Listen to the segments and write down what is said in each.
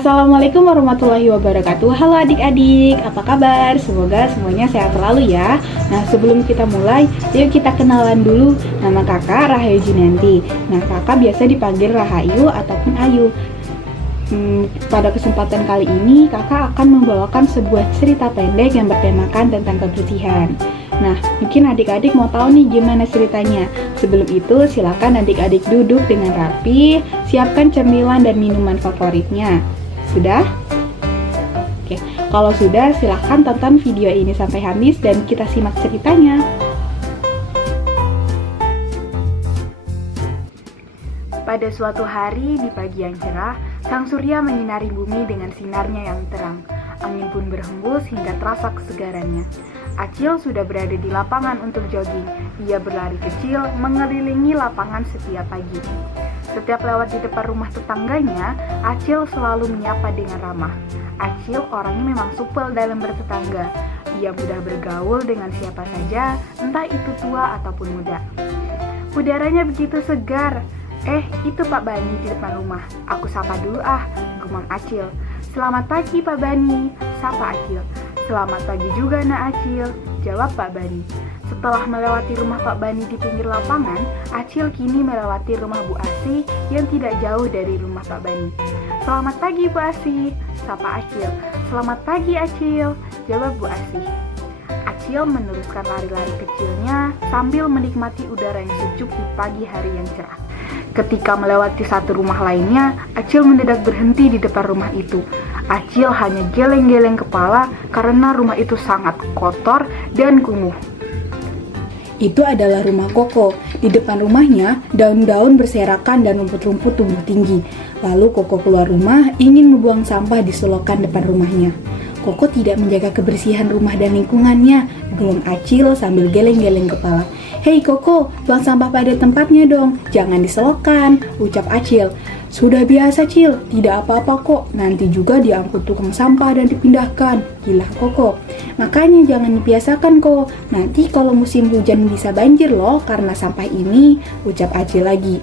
Assalamualaikum warahmatullahi wabarakatuh. Halo adik-adik, apa kabar? Semoga semuanya sehat selalu ya. Nah, sebelum kita mulai, yuk kita kenalan dulu. Nama kakak Rahayu Junanti. Nah, kakak biasa dipanggil Rahayu ataupun Ayu. Pada kesempatan kali ini, kakak akan membawakan sebuah cerita pendek yang bertemakan tentang kebersihan. Nah, mungkin adik-adik mau tahu nih gimana ceritanya. Sebelum itu, silakan adik-adik duduk dengan rapi, siapkan cemilan dan minuman favoritnya. Sudah? Oke, kalau sudah, silakan tonton video ini sampai habis dan kita simak ceritanya. Pada suatu hari di pagi yang cerah, sang surya menyinari bumi dengan sinarnya yang terang. Angin pun berhembus hingga terasa kesegarannya. Acil sudah berada di lapangan untuk jogging. Ia berlari kecil mengelilingi lapangan setiap pagi. Setiap lewat di depan rumah tetangganya, Acil selalu menyapa dengan ramah. Acil orangnya memang supel dalam bertetangga. Ia mudah bergaul dengan siapa saja, entah itu tua ataupun muda. Udaranya begitu segar. Itu Pak Bani di depan rumah. Aku sapa dulu gumam Acil. Selamat pagi Pak Bani, sapa Acil. Selamat pagi juga Nak Acil, jawab Pak Bani. Setelah melewati rumah Pak Bani di pinggir lapangan, Acil kini melewati rumah Bu Asih yang tidak jauh dari rumah Pak Bani. Selamat pagi Bu Asih, sapa Acil. Selamat pagi Acil, jawab Bu Asih. Acil meneruskan lari-lari kecilnya sambil menikmati udara yang sejuk di pagi hari yang cerah. Ketika melewati satu rumah lainnya, Acil mendadak berhenti di depan rumah itu. Acil hanya geleng-geleng kepala karena rumah itu sangat kotor dan kumuh. Itu adalah rumah Koko. Di depan rumahnya, daun-daun berserakan dan rumput-rumput tumbuh tinggi. Lalu Koko keluar rumah ingin membuang sampah di selokan depan rumahnya. Koko tidak menjaga kebersihan rumah dan lingkungannya, gumam Acil sambil geleng-geleng kepala. Hei Koko, buang sampah pada tempatnya dong, jangan diselokan, ucap Acil. Sudah biasa Cil, tidak apa-apa kok, nanti juga diangkut tukang sampah dan dipindahkan, gilah Koko. Makanya jangan dibiasakan kok, nanti kalau musim hujan bisa banjir loh karena sampah ini, ucap Acil lagi.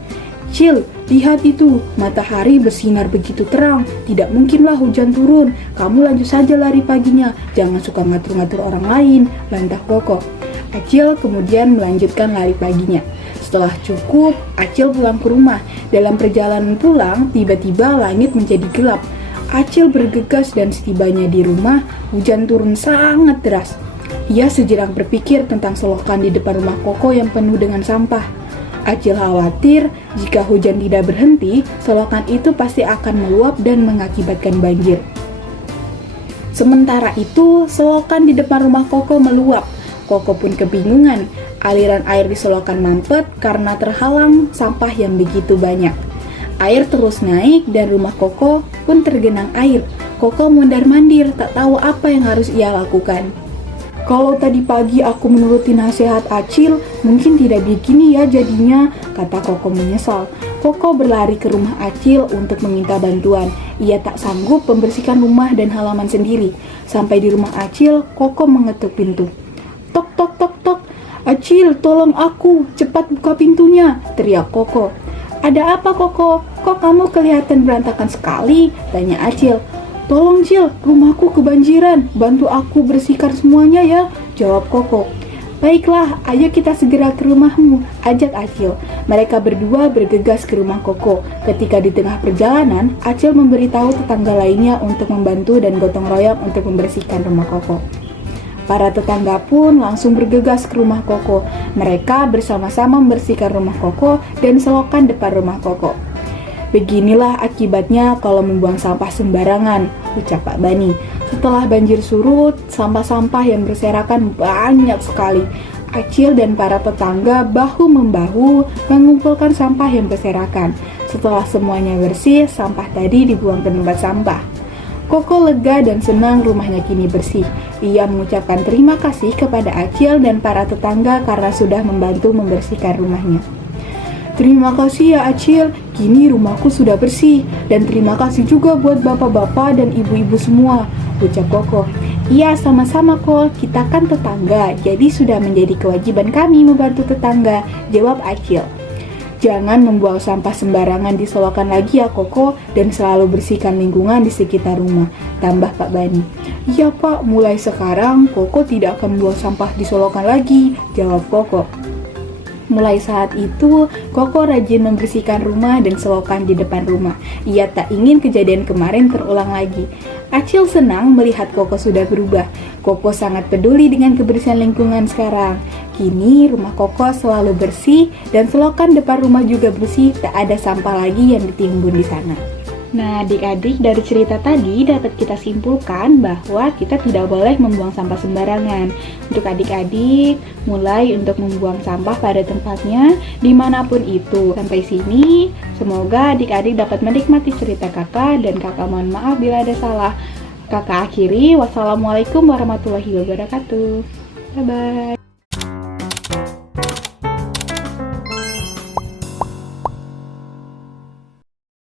Cil, lihat itu, matahari bersinar begitu terang, tidak mungkinlah hujan turun, kamu lanjut saja lari paginya, jangan suka ngatur-ngatur orang lain, bantah Koko. Acil kemudian melanjutkan lari paginya. Setelah cukup, Acil pulang ke rumah. Dalam perjalanan pulang, tiba-tiba langit menjadi gelap. Acil bergegas dan setibanya di rumah, hujan turun sangat deras. Ia sejenak berpikir tentang selokan di depan rumah Koko yang penuh dengan sampah. Acil khawatir jika hujan tidak berhenti, selokan itu pasti akan meluap dan mengakibatkan banjir. Sementara itu, selokan di depan rumah Koko meluap. Koko pun kebingungan, aliran air di selokan mampet karena terhalang sampah yang begitu banyak. Air terus naik dan rumah Koko pun tergenang air. Koko mondar-mandir, tak tahu apa yang harus ia lakukan. Kalau tadi pagi aku menuruti nasihat Acil, mungkin tidak begini ya jadinya, kata Koko menyesal. Koko berlari ke rumah Acil untuk meminta bantuan. Ia tak sanggup membersihkan rumah dan halaman sendiri. Sampai di rumah Acil, Koko mengetuk pintu. Tok tok tok tok, Acil tolong aku, cepat buka pintunya, teriak Koko. Ada apa Koko? Kok kamu kelihatan berantakan sekali? Tanya Acil. Tolong Cil, rumahku kebanjiran, bantu aku bersihkan semuanya ya, jawab Koko. Baiklah, ayo kita segera ke rumahmu, ajak Acil. Mereka berdua bergegas ke rumah Koko. Ketika di tengah perjalanan, Acil memberitahu tetangga lainnya untuk membantu dan gotong royong untuk membersihkan rumah Koko. Para tetangga pun langsung bergegas ke rumah Koko. Mereka bersama-sama membersihkan rumah Koko dan selokan depan rumah Koko. Beginilah akibatnya kalau membuang sampah sembarangan, ucap Pak Bani. Setelah banjir surut, sampah-sampah yang berserakan banyak sekali. Acil dan para tetangga bahu-membahu mengumpulkan sampah yang berserakan. Setelah semuanya bersih, sampah tadi dibuang ke tempat sampah. Koko lega dan senang rumahnya kini bersih. Ia mengucapkan terima kasih kepada Acil dan para tetangga karena sudah membantu membersihkan rumahnya. Terima kasih ya Acil, kini rumahku sudah bersih. Dan terima kasih juga buat bapak-bapak dan ibu-ibu semua, ucap Koko. Iya sama-sama kok, kita kan tetangga, jadi sudah menjadi kewajiban kami membantu tetangga, jawab Acil. Jangan membuang sampah sembarangan di selokan lagi ya Koko, dan selalu bersihkan lingkungan di sekitar rumah, tambah Pak Bani. Iya Pak, mulai sekarang Koko tidak akan membuang sampah di selokan lagi, jawab Koko. Mulai saat itu, Koko rajin membersihkan rumah dan selokan di depan rumah. Ia tak ingin kejadian kemarin terulang lagi. Acil senang melihat Koko sudah berubah. Koko sangat peduli dengan kebersihan lingkungan sekarang. Kini rumah Koko selalu bersih dan selokan depan rumah juga bersih, tak ada sampah lagi yang ditimbun di sana. Nah, adik-adik, dari cerita tadi dapat kita simpulkan bahwa kita tidak boleh membuang sampah sembarangan. Untuk adik-adik, mulai untuk membuang sampah pada tempatnya dimanapun itu. Sampai sini, semoga adik-adik dapat menikmati cerita kakak, dan kakak mohon maaf bila ada salah. Kakak akhiri, wassalamualaikum warahmatullahi wabarakatuh. Bye-bye.